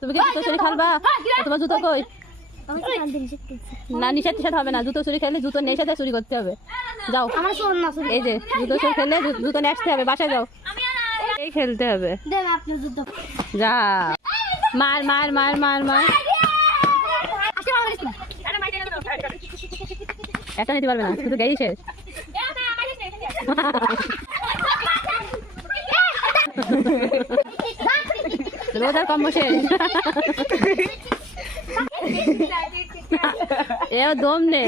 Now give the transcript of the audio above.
তুমি কি জুতো চুরি খেলবা? তোমার জুতো কই? না, নিষেধ টিষেধ হবে না। জুতো চুরি খেলে জুতো নেশে চুরি করতে হবে। যাও, এই যে জুতো চুরি খেলে জুতো নিয়ে আসতে হবে। বাসায় যাও, এই খেলতে হবে। যা, মার মার মার মার মার। এটা নিতে পারবে না, শুধু গেই শেষ। রোজার কম শেষ। এও দম নে।